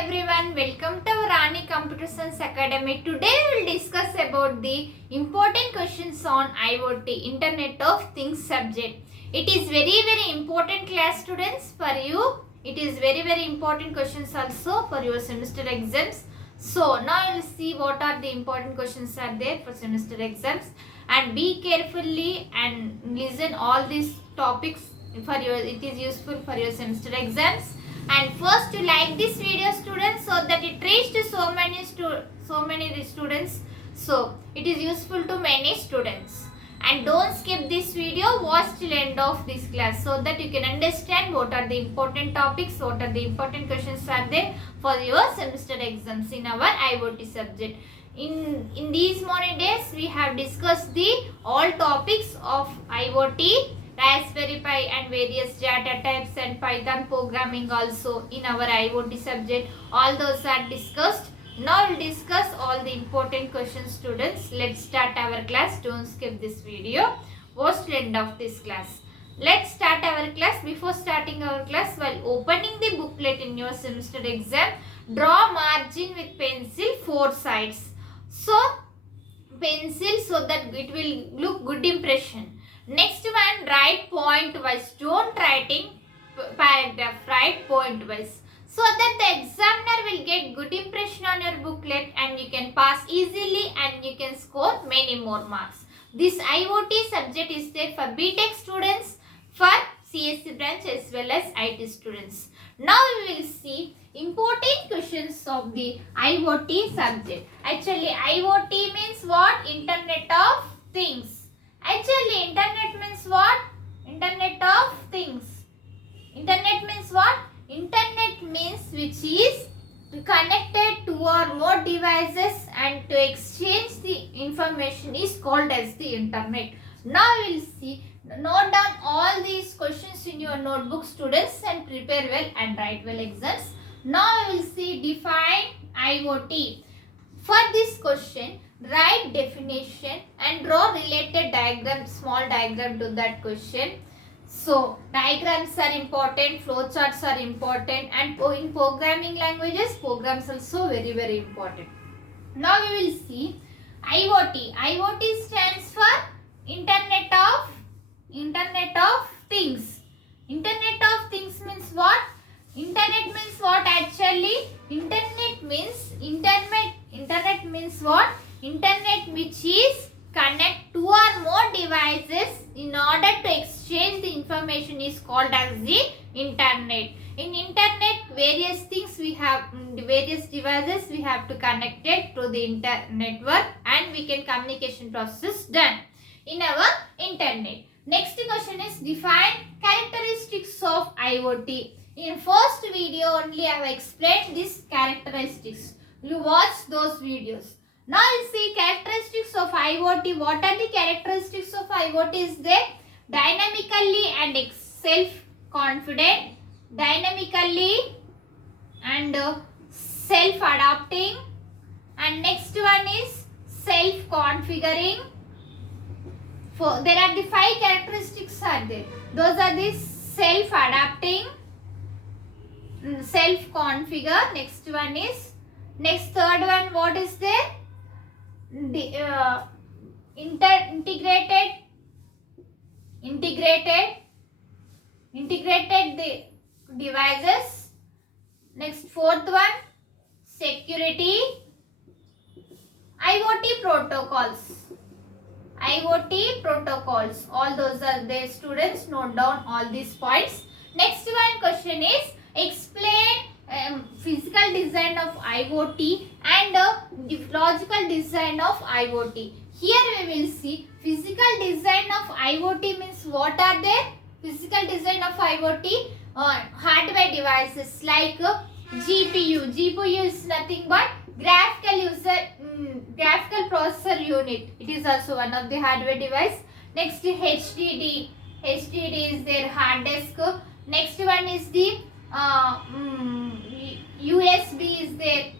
everyone, welcome to our Rani Computer Science Academy. Today we will discuss about the important questions on IoT, Internet of Things subject. It is very important class students for you. It is very important questions also for your semester exams. So now you will see what are the important questions are there for semester exams, and be carefully and listen all these topics for your, it is useful for your semester exams. And first, you like this video students, so that it reached so many students, so it is useful to many students. And don't skip this video, watch till end of this class, so that you can understand what are the important topics, what are the important questions are there for your semester exams in our IoT subject. In these morning days, we have discussed the all topics of IoT, Raspberry Pi and various data types, and Python programming also in our IoT subject. All those are discussed. Now we'll discuss all the important questions students. Let's start our class. Don't skip this video. Watch till end of this class. Let's start our class. Before starting our class, while opening the booklet in your semester exam, draw margin with pencil 4 sides. So pencil, so that it will look good impression. Next one, write point wise. Don't writing paragraph, write point wise, so that the examiner will get good impression on your booklet and you can pass easily and you can score many more marks. This IoT subject is there for B.Tech students, for CSC branch as well as IT students. Now we will see important questions of the IoT subject. Actually, IoT means what? Internet of Things. Actually, internet means what? Internet of things. Internet means what? Internet means which is connected to or more devices and to exchange the information is called as the internet. Now we will see. Note down all these questions in your notebook students and prepare well and write well exams. Now we will see define IoT. For this question, write definition and draw related diagram, small diagram to that question. So diagrams are important, flowcharts are important, and in programming languages, programs also very important. Now we will see IoT. IoT stands for Internet of Things. Internet of Things means what? Internet means what actually? Internet means what? Internet which is connect two or more devices in order to exchange the information is called as the internet. In internet, various things we have, various devices we have to connect it to the network, and we can communication process done in our internet. Next question is define characteristics of IoT. In first video only I have explained these characteristics. You watch those videos. Now you see characteristics of IoT. What are the characteristics of IoT is there? Dynamically and self-confident, dynamically and self-adapting, and next one is self-configuring. There are the 5 characteristics are there. Those are the self-adapting, self-configure. Next one is, third one, what is there? The integrated the devices. Next, fourth one, security. IoT protocols. All those are there students. Note down all these points. Next one question is explain physical design of IoT and logical design of IoT. Here we will see physical design of IoT means what are there? Physical design of IoT, hardware devices like GPU. GPU is nothing but graphical processor unit. It is also one of the hardware device. Next, HDD. HDD is their hard disk. Next one is the USB is there.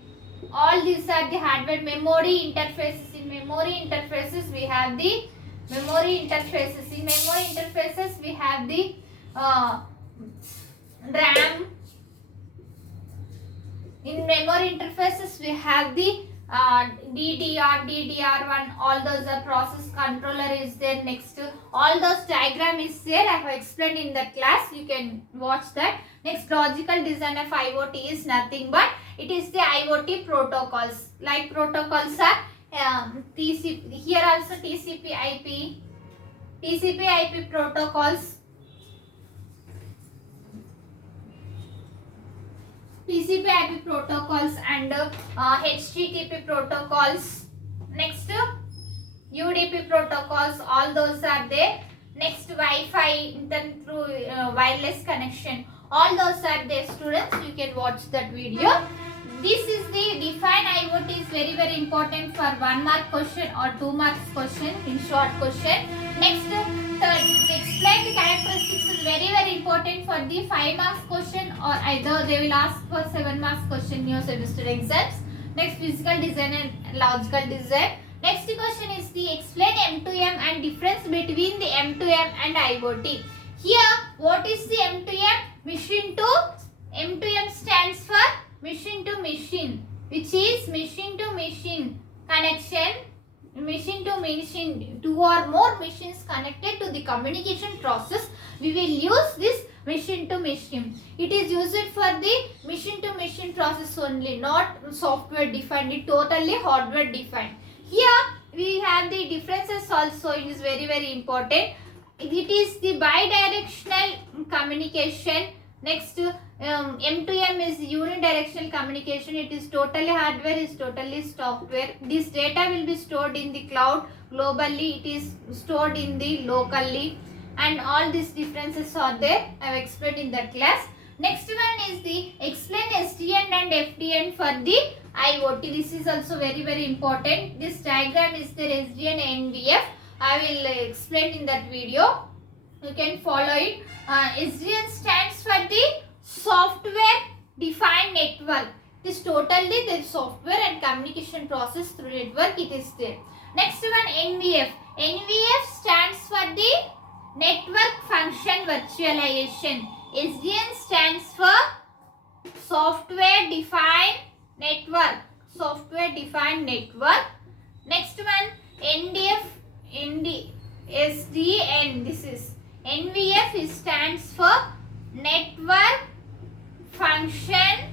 All these are the hardware. Memory interfaces. In memory interfaces we have the memory interfaces. In memory interfaces we have the RAM, In memory interfaces, we have the DDR, DDR1, all those are process controller is there. Next, all those diagram is there. I have explained in the class. You can watch that. Next, logical design of IoT is nothing but it is the IoT protocols. Like protocols are TCP. Here also TCP/IP, TCP/IP protocols. TCP/IP protocols and HTTP protocols. Next, UDP protocols. All those are there. Next, Wi-Fi, then through wireless connection. All those are there, students. You can watch that video. This is the define IoT is very very important for 1 mark question or 2 marks question in short question. Next, explain the characteristics is very very important for the 5 marks question or either they will ask for 7 marks question in your semester exams. Next, physical design and logical design. Next question is the explain M2M and difference between the M2M and IoT. Here, what is the M2M? Machine to M2M stands for machine to machine, which is machine to machine connection. Machine to machine, 2 or more machines connected to the communication process. We will use this machine to machine. It is used for the machine to machine process only, not software defined. It totally hardware defined. Here we have the differences also. It is very very important. It is the bidirectional communication. Next, M2M is unidirectional communication. It is totally hardware, is totally software. This data will be stored in the cloud globally. It is stored in the locally, and all these differences are there. I have explained in that class. Next one is the explain SDN and FDN for the IoT. This is also very very important. This diagram is the SDN and NVF. I will explain in that video. You can follow it. SDN stands for the software defined network. It is totally the software and communication process through network. It is there. Next one, NVF. NVF stands for the network function virtualization. SDN stands for software defined network. Software defined network. Next one, NDF. SDN. This is NVF stands for network function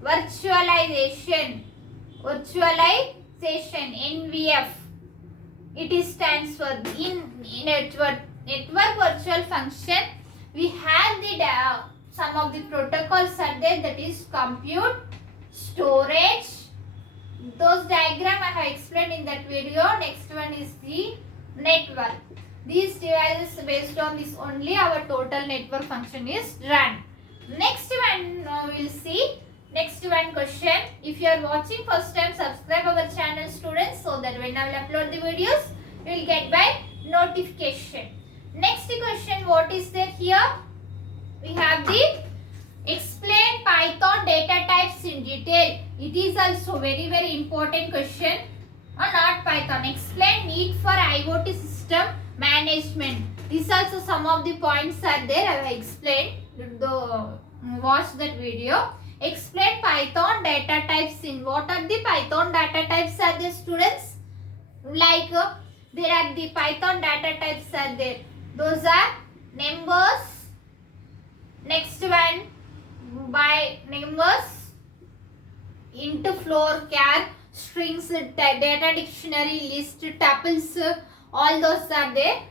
virtualization. NVF. It stands for in network virtual function. We have the some of the protocols are there, that is compute, storage. Those diagram I have explained in that video. Next one is the network. These devices based on this only our total network function is run. Next one we will see. Next one question. If you are watching first time, subscribe our channel, students, so that when I will upload the videos, you will get by notification. Next question, what is there here? We have the explain Python data types in detail. It is also very very important question. Or not Python. Explain need for IoT system management. These also some of the points are there. I have explained. Watch that video. Explain Python data types in. What are the Python data types are there, students? Like there are the Python data types are there. Those are numbers. Next one, by numbers, int, floor, char, strings, data dictionary, list, tuples, all those are there.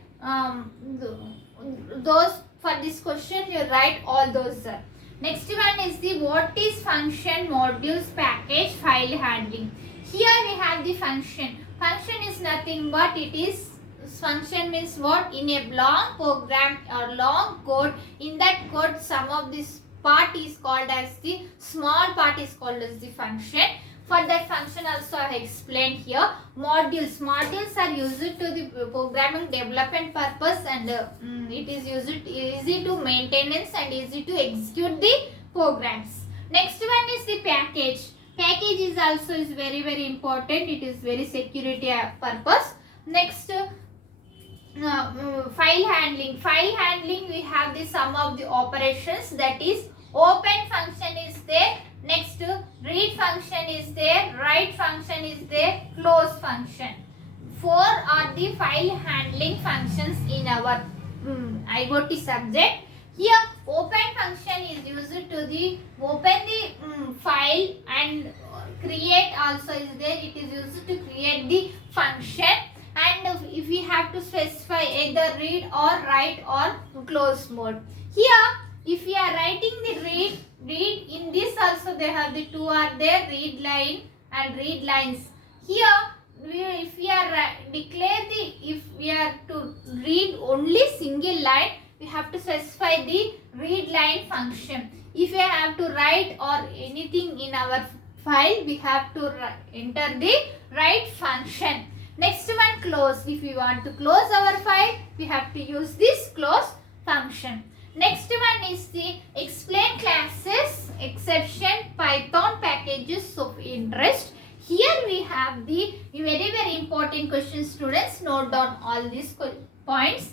Those for this question you write all those. Next one is the what is function, modules, package, file handling. Here we have the function. Function is nothing but it is, function means what? In a long program or long code, in that code some of this part is called as the small part is called as the function. For that function also I have explained here. Modules are used to the programming development purpose, and it is used easy to maintenance and easy to execute the programs. Next one is the package. Package is also is very very important. It is very security purpose. Next, file handling. File handling we have the sum of the operations, that is Open function is there. Next, read function is there. Write function is there. Close function. 4 are the file handling functions in our IoT subject. Here, open function is used to the open the file, and create also is there. It is used to create the function, and if we have to specify either read or write or close mode. Here, if we are writing the read in this also they have the two are there, read line and read lines. Here, if we are if we are to read only single line, we have to specify the read line function. If we have to write or anything in our file, we have to enter the write function. Next one, close. If we want to close our file, we have to use this close function. Next one is the explain classes, exception, Python packages of interest. Here we have the very important question, students. Note down all these points.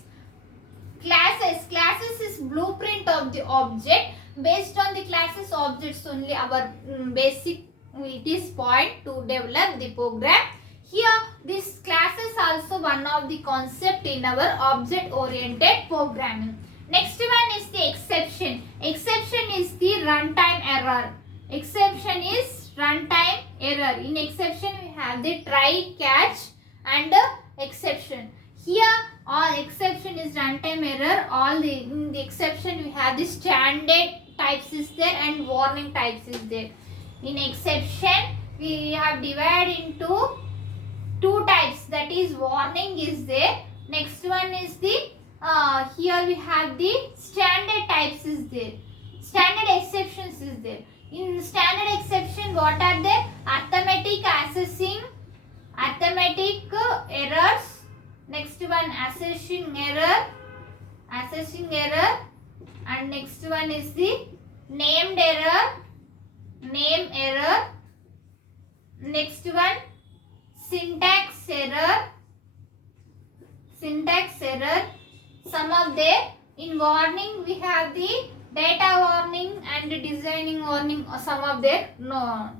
Classes is blueprint of the object. Based on the classes objects only our basic it is point to develop the program. Here this class is also one of the concept in our object oriented programming. Next one is the exception. Exception is the runtime error. Exception is runtime error. In exception we have the try, catch and exception. Here all exception is runtime error. In the exception we have the standard types is there and warning types is there. In exception we have divided into two types, that is warning is there. Next one is the here we have the standard types is there. Standard exceptions is there. In standard exception what are they? Arithmetic assessing, arithmetic errors. Next one assessing error, and next one is the named error, name error. Next one syntax error. Some of them. In warning we have the data warning and designing warning. Some of them. No,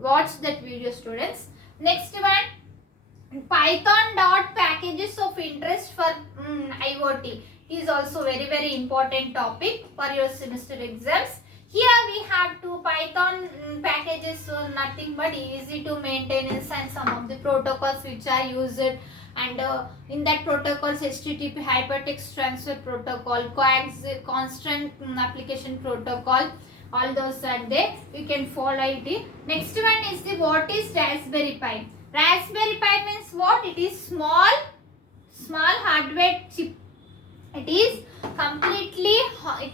watch that video, students. Next one, Python dot packages of interest for IoT is also very important topic for your semester exams. Here we have two Python packages, so nothing but easy to maintenance and some of the protocols which are used, and in that protocols HTTP hypertext transfer protocol, coax constant application protocol, all those are there. You can follow it. Next one is the what is Raspberry Pi. Raspberry Pi means what? It is small hardware chip. It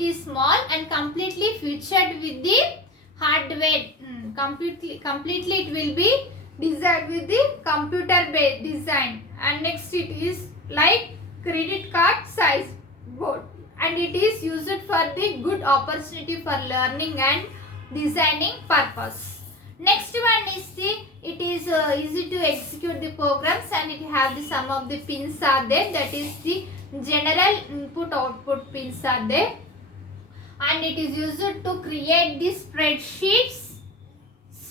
is small and completely featured with the hardware. Completely it will be designed with the computer based design. And next it is like credit card size board, and it is used for the good opportunity for learning and designing purpose. Next one is it is easy to execute the programs, and it have the some of the pins are there, that is the general input output pins are there, and it is used to create the spreadsheets.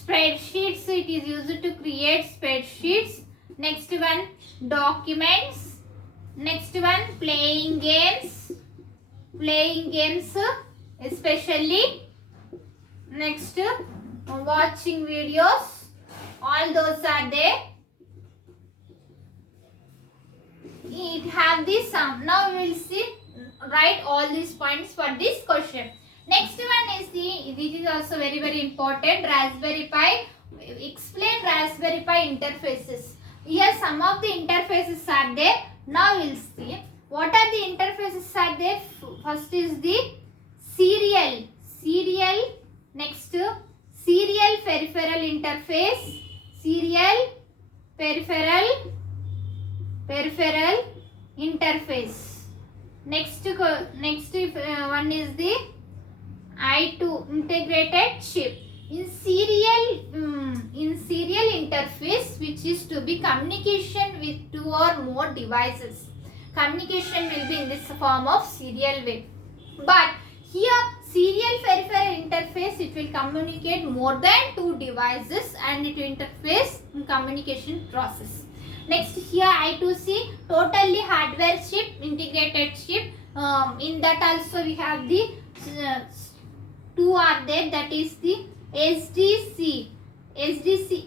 It is used to create spreadsheets. Next one documents. Next one playing games especially. Next watching videos, all those are there. It have this sum. Now we will see, write all these points for this question. Next one is this is also very important, Raspberry Pi. Explain Raspberry Pi interfaces. Here some of the interfaces are there. Now we will see what are the interfaces are there. First is the serial. Next serial peripheral interface. Serial peripheral interface. Next one is the I2 integrated chip. In serial interface, which is to be communication with two or more devices. Communication will be in this form of serial way. But here serial peripheral will communicate more than 2 devices and it will interface in communication process. Next here I2C, totally hardware chip, integrated chip. In that also we have the two are there, that is the SDC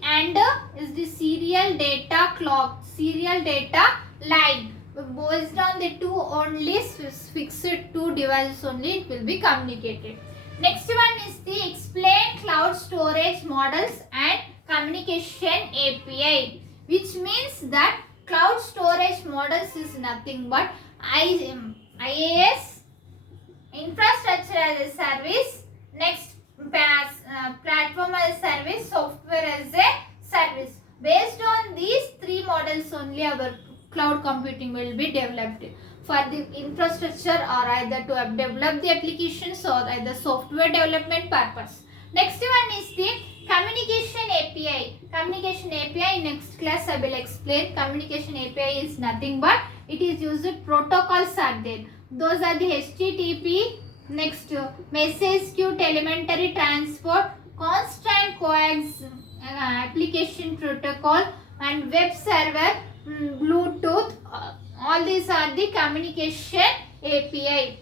and SD serial data clock, serial data line. Based on the two only fixed two devices only it will be communicated. Next one is the explain cloud storage models and communication API, which means that cloud storage models is nothing but IaaS, infrastructure as a service, next platform as a service, software as a service. Based on these three models only our cloud computing will be developed for the infrastructure or either to develop the applications or either software development purpose. Next one is the communication API. Communication API, next class I will explain. Communication API is nothing but it is used protocols are there. Those are the HTTP, next message queue, telemetry transport, constant coax application protocol and web server, Bluetooth. All these are the communication API,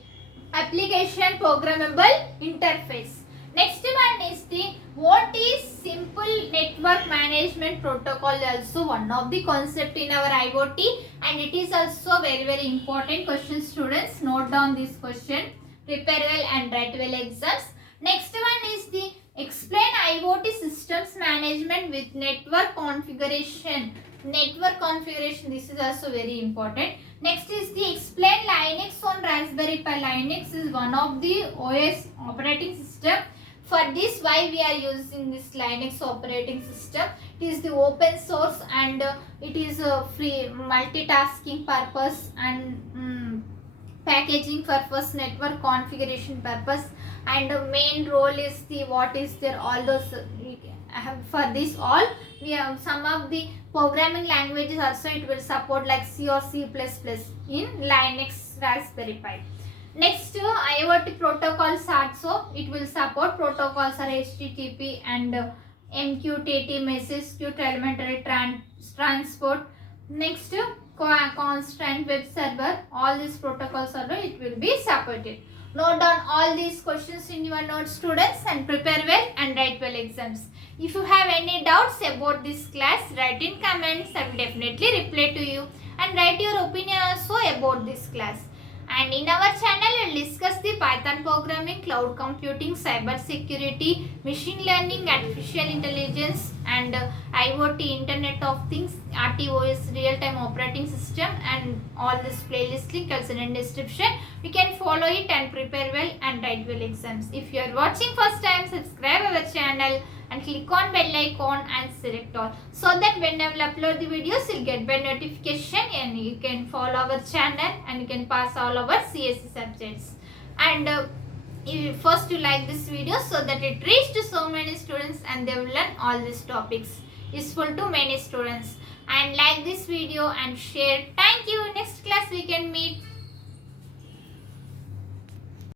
application programmable interface. Next one is the what is simple network management protocol, also one of the concept in our IoT and it is also very important question. Students, note down this question, prepare well and write well exams. Next one is the explain IoT systems management with network configuration. Network configuration, this is also very important. Next is the explain Linux on Raspberry Pi. Linux is one of the OS operating system. For this, why we are using this Linux operating system? It is the open source and it is free multitasking purpose and packaging purpose, network configuration purpose, and the main role is the what is there, all those for this all we have some of the programming languages also it will support like C or C++ in Linux Raspberry Pi. Next IoT protocols also it will support. Protocols are HTTP and MQTT, message queue, telemetry transport. Next constant web server, all these protocols are it will be supported. Note down all these questions in your notes, students, and prepare well and write well exams. If you have any doubts about this class, write in comments. I will definitely reply to you and write your opinion also about this class. And in our channel, we will discuss the Python programming, cloud computing, cyber security, machine learning, artificial intelligence, and IoT, Internet of Things, RTOS, real-time operating system, and all this playlist link also in description. You can follow it and prepare well and write well exams. If you are watching first time, subscribe our channel and click on bell icon and select all, so that when I will upload the videos you'll get bell notification and you can follow our channel and you can pass all our CSE subjects. And first you like this video so that it reaches to so many students and they will learn all these topics useful to many students. And like this video and share. Thank you. Next class we can meet.